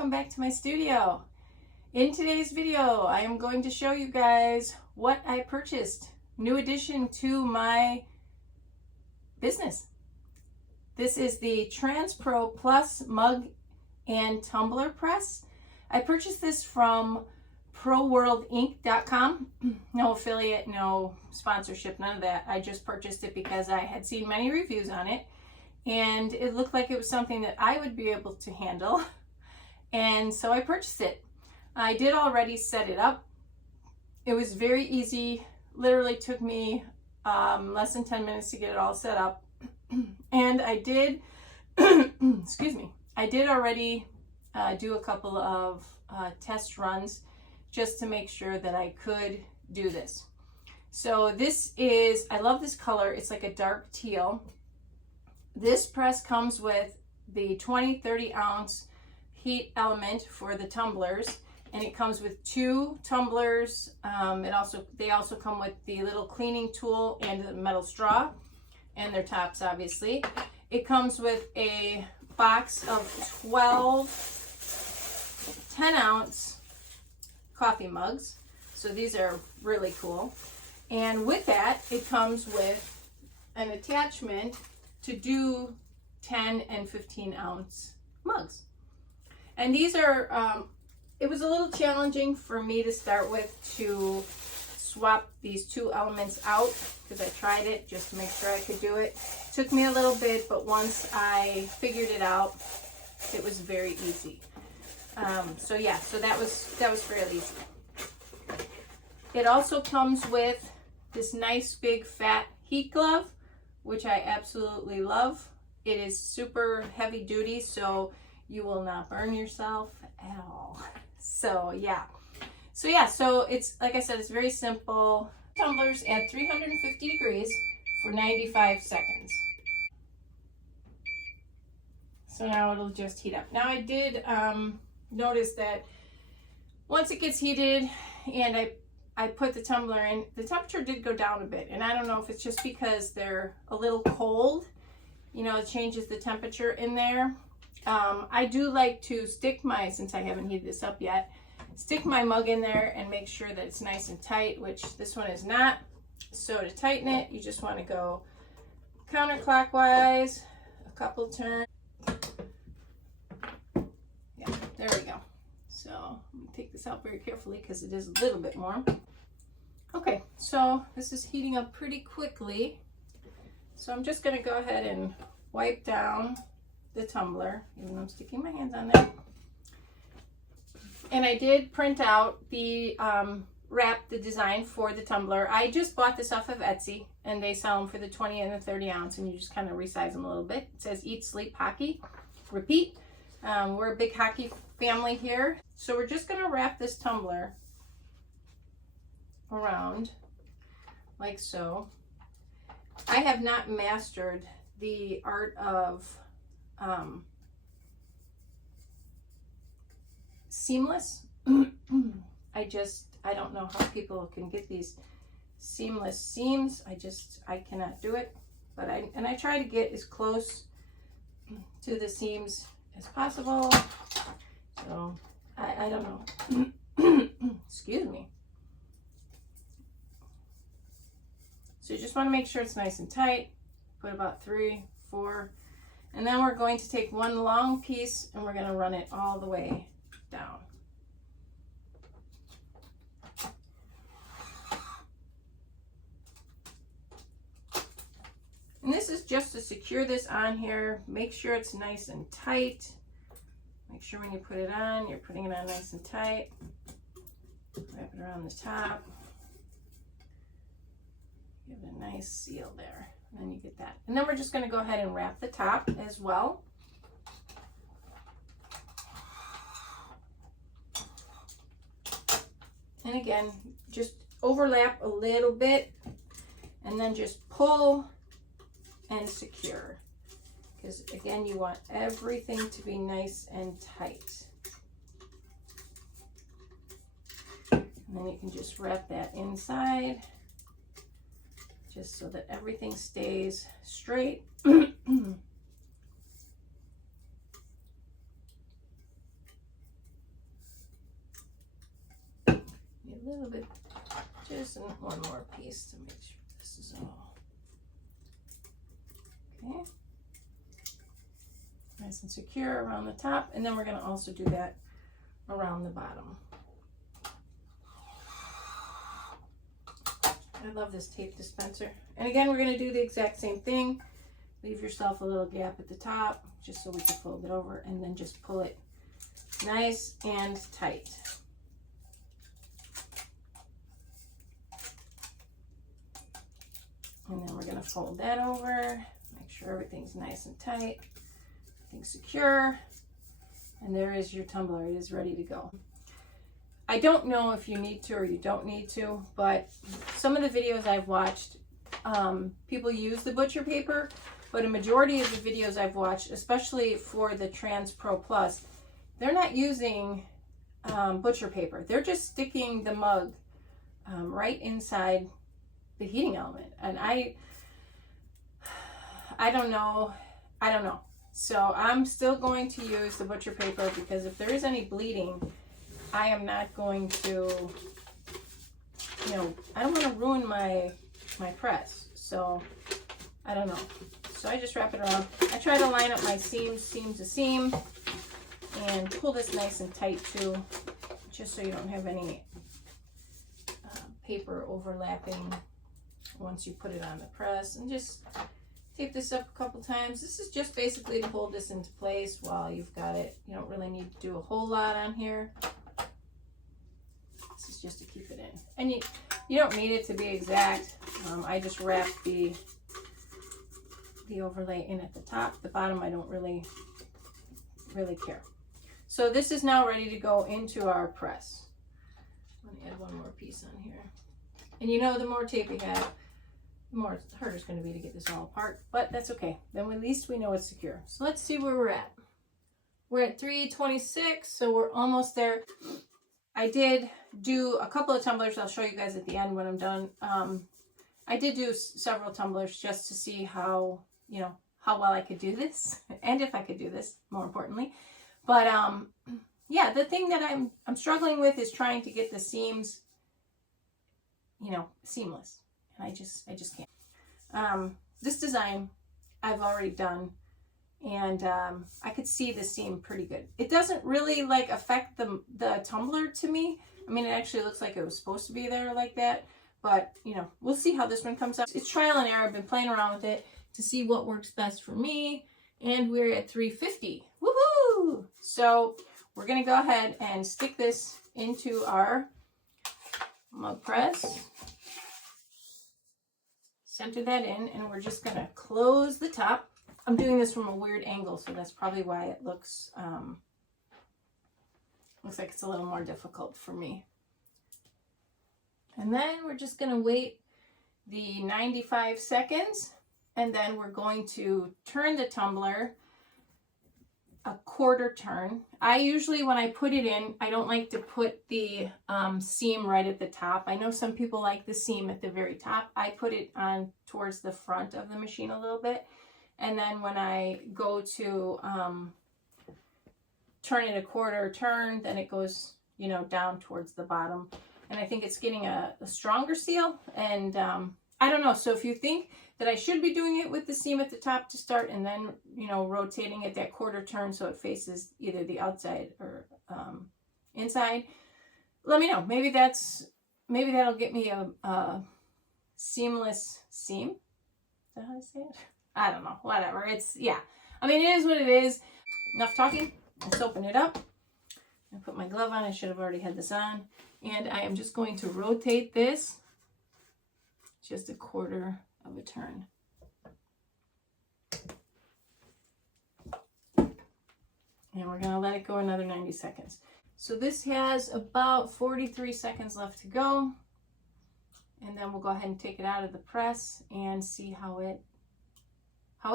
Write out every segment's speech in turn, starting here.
welcome back to my studio. In today's video, I am going to show you guys what I purchased. New addition to my business. This is the Transpro Plus Mug and Tumbler Press. I purchased this from ProWorldInc.com. No affiliate, no sponsorship, none of that. I just purchased it because I had seen many reviews on it and it looked like it was something that I would be able to handle. And so I purchased it. I did already set it up. It was very easy. Literally took me less than 10 minutes to get it all set up. And I did, excuse me, I did already do a couple of test runs just to make sure that I could do this. So this is, I love this color. It's like a dark teal. This press comes with the 20-30 ounce heat element for the tumblers, and it comes with 2 tumblers. They also come with the little cleaning tool and the metal straw and their tops, obviously. It comes with a box of 12 10-ounce coffee mugs. So these are really cool. And with that, it comes with an attachment to do 10 and 15 ounce mugs. And these are, it was a little challenging for me to start with to swap these 2 elements out because I tried it just to make sure I could do it. Took me a little bit, but once I figured it out, it was very easy. So yeah, so that was fairly easy. It also comes with this nice big fat heat glove, which I absolutely love. It is super heavy duty, so you will not burn yourself at all. So yeah. So it's, like I said, it's very simple. Tumblers at 350 degrees for 95 seconds. So now it'll just heat up. Now I did notice that once it gets heated and I put the tumbler in, the temperature did go down a bit. And I don't know if it's just because they're a little cold. You know, it changes the temperature in there. I do like to stick my, since I haven't heated this up yet, stick my mug in there and make sure that it's nice and tight, which this one is not. So to tighten it, you just want to go counterclockwise, a couple turns. Yeah, there we go. So let me take this out very carefully because it is a little bit warm. Okay, so this is heating up pretty quickly. So I'm just going to go ahead and wipe down the tumbler, even though I'm sticking my hands on there. And I did print out the wrap, the design for the tumbler. I just bought this off of Etsy, and they sell them for the 20 and the 30 ounce, and you just kind of resize them a little bit. It says eat, sleep, hockey, repeat. We're a big hockey family here. So we're just going to wrap this tumbler around like so. I have not mastered the art of seamless. I don't know how people can get these seamless seams. I cannot do it, but I try to get as close to the seams as possible. So I don't know. Excuse me. So you just want to make sure it's nice and tight. Put about 3, 4, and then we're going to take one long piece and we're going to run it all the way down. And this is just to secure this on here. Make sure it's nice and tight. Make sure when you put it on, you're putting it on nice and tight. Wrap it around the top. Give it a nice seal there. And then you get that. And then we're just going to go ahead and wrap the top as well. And again, just overlap a little bit and then just pull and secure. Because again, you want everything to be nice and tight. And then you can just wrap that inside, just so that everything stays straight. little bit, just one more piece to make sure this is all okay. Nice and secure around the top, and then we're going to also do that around the bottom. I love this tape dispenser. And again, we're going to do the exact same thing. Leave yourself a little gap at the top just so we can fold it over, and then just pull it nice and tight. And then we're going to fold that over, make sure everything's nice and tight, everything's secure, and there is your tumbler. It is ready to go. I don't know if you need to or you don't need to, but some of the videos I've watched, people use the butcher paper, but a majority of the videos I've watched, especially for the Transpro Plus, they're not using butcher paper. They're just sticking the mug right inside the heating element. And I don't know. So I'm still going to use the butcher paper, because if there is any bleeding, I am not going to, you know, I don't want to ruin my press. So I don't know. So I just wrap it around. I try to line up my seams, seam to seam, and pull this nice and tight too, just so you don't have any paper overlapping once you put it on the press. And just tape this up a couple times. This is just basically to hold this into place while you've got it. You don't really need to do a whole lot on here. This is just to keep it in. And you don't need it to be exact. I just wrap the overlay in at the top. The bottom I don't really care. So this is now ready to go into our press. I'm going to add one more piece on here. And you know, the more tape we have, the more harder it's going to be to get this all apart, but that's okay. Then at least we know it's secure. So let's see where we're at. We're at 326, so we're almost there. I did do a couple of tumblers. I'll show you guys at the end when I'm done. I did do several tumblers just to see how, you know, how well I could do this, and if I could do this, more importantly. But yeah, the thing that I'm struggling with is trying to get the seams, you know, seamless. And I just can't. This design I've already done, and I could see the seam pretty good. It doesn't really like affect the tumbler to me. I mean, it actually looks like it was supposed to be there like that, but you know, we'll see how this one comes out. It's trial and error. I've been playing around with it to see what works best for me, and we're at 350. Woohoo! So we're gonna go ahead and stick this into our mug press. Center that in, and we're just gonna close the top. I'm doing this from a weird angle, so that's probably why it looks like it's a little more difficult for me. And then we're just gonna wait the 95 seconds, and then we're going to turn the tumbler a quarter turn. I usually, when I put it in, I don't like to put the seam right at the top. I know some people like the seam at the very top. I put it on towards the front of the machine a little bit. And then when I go to turn it a quarter turn, then it goes, you know, down towards the bottom. And I think it's getting a stronger seal. And I don't know. So if you think that I should be doing it with the seam at the top to start, and then, you know, rotating it that quarter turn so it faces either the outside or inside, let me know. Maybe that'll get me a seamless seam. Is that how I say it? I don't know. Whatever. It's, yeah. I mean, it is what it is. Enough talking. Let's open it up. I put my glove on. I should have already had this on. And I am just going to rotate this just a quarter of a turn. And we're going to let it go another 90 seconds. So this has about 43 seconds left to go. And then we'll go ahead and take it out of the press and see how it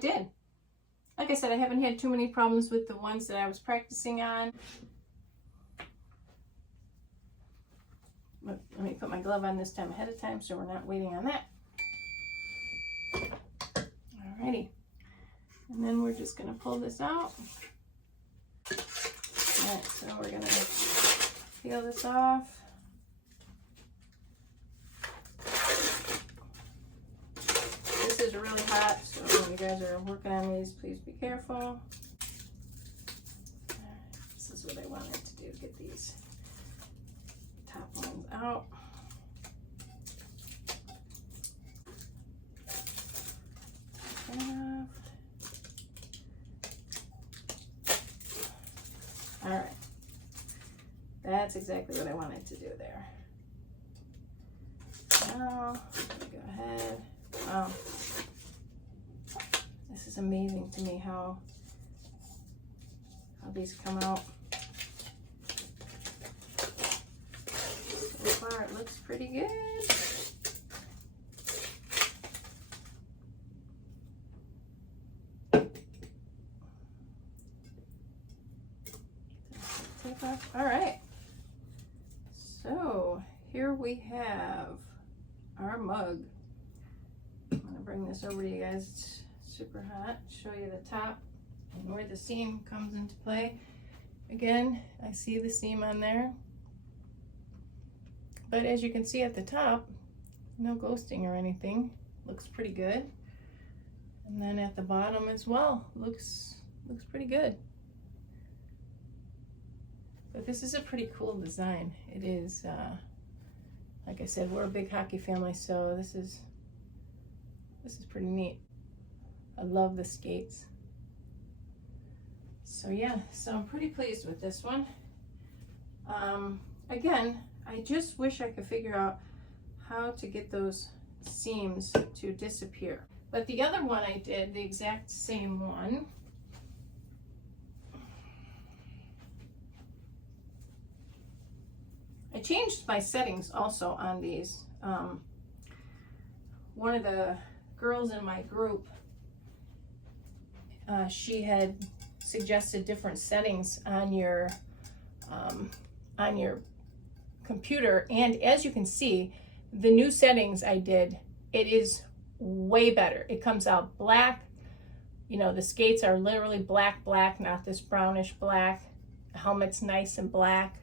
did. Like I said, I haven't had too many problems with the ones that I was practicing on. Let me put my glove on this time ahead of time so we're not waiting on that. Alrighty. And then we're just going to pull this out. Alright, so we're going to peel this off. you guys are working on these, please be careful. This is what I wanted to do, get these top ones out. All right, that's exactly what I wanted to do there. Now, let me go ahead. Wow, this is amazing to me how these come out. So far, it looks pretty good. All right, so here we have our mug. I'm gonna bring this over to you guys. It's super hot. Show you the top and where the seam comes into play. Again, I see the seam on there, but as you can see at the top, no ghosting or anything. Looks pretty good. And then at the bottom as well, looks pretty good. But this is a pretty cool design. It is, like I said, we're a big hockey family, so this is pretty neat. I love the skates. So yeah, so I'm pretty pleased with this one. Again, I just wish I could figure out how to get those seams to disappear. But the other one I did, the exact same one, I changed my settings also on these. One of the girls in my group, she had suggested different settings on your computer, and as you can see, the new settings I did, it is way better. It comes out black. You know, the skates are literally black, not this brownish black. The helmet's nice and black.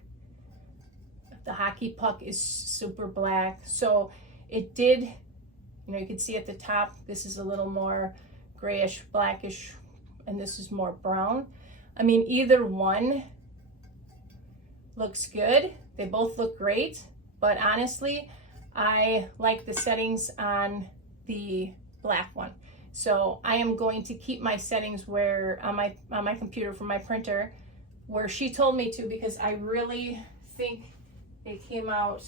The hockey puck is super black. So it did, you know, you can see at the top, this is a little more grayish, blackish, and this is more brown. I mean, either one looks good. They both look great, but honestly, I like the settings on the black one. So I am going to keep my settings where on my computer for my printer where she told me to, because I really think it came out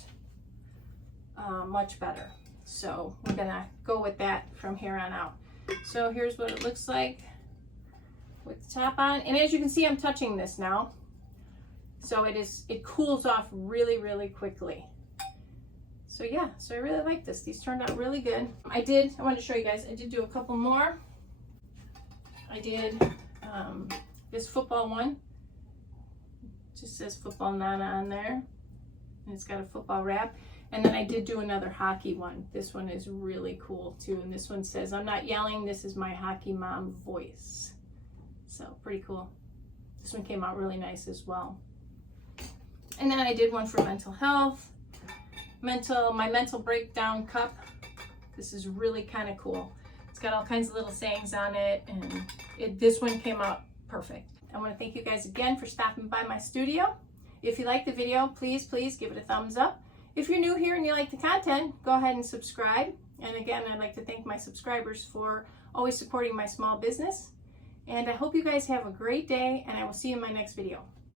much better. So we're gonna go with that from here on out. So here's what it looks like with the top on. And as you can see, I'm touching this now. So it cools off really, really quickly. So yeah, so I really like this. These turned out really good. I wanted to show you guys, I did do a couple more. I did this football one. Just says football Nana on there. And it's got a football wrap. And then I did do another hockey one. This one is really cool too. And this one says, "I'm not yelling, this is my hockey mom voice." So pretty cool. This one came out really nice as well. And then I did one for mental health. My mental breakdown cup. This is really kind of cool. It's got all kinds of little sayings on it, and this one came out perfect. I want to thank you guys again for stopping by my studio. If you like the video, please give it a thumbs up. If you're new here and you like the content, go ahead and subscribe. And again, I'd like to thank my subscribers for always supporting my small business. And I hope you guys have a great day, and I will see you in my next video.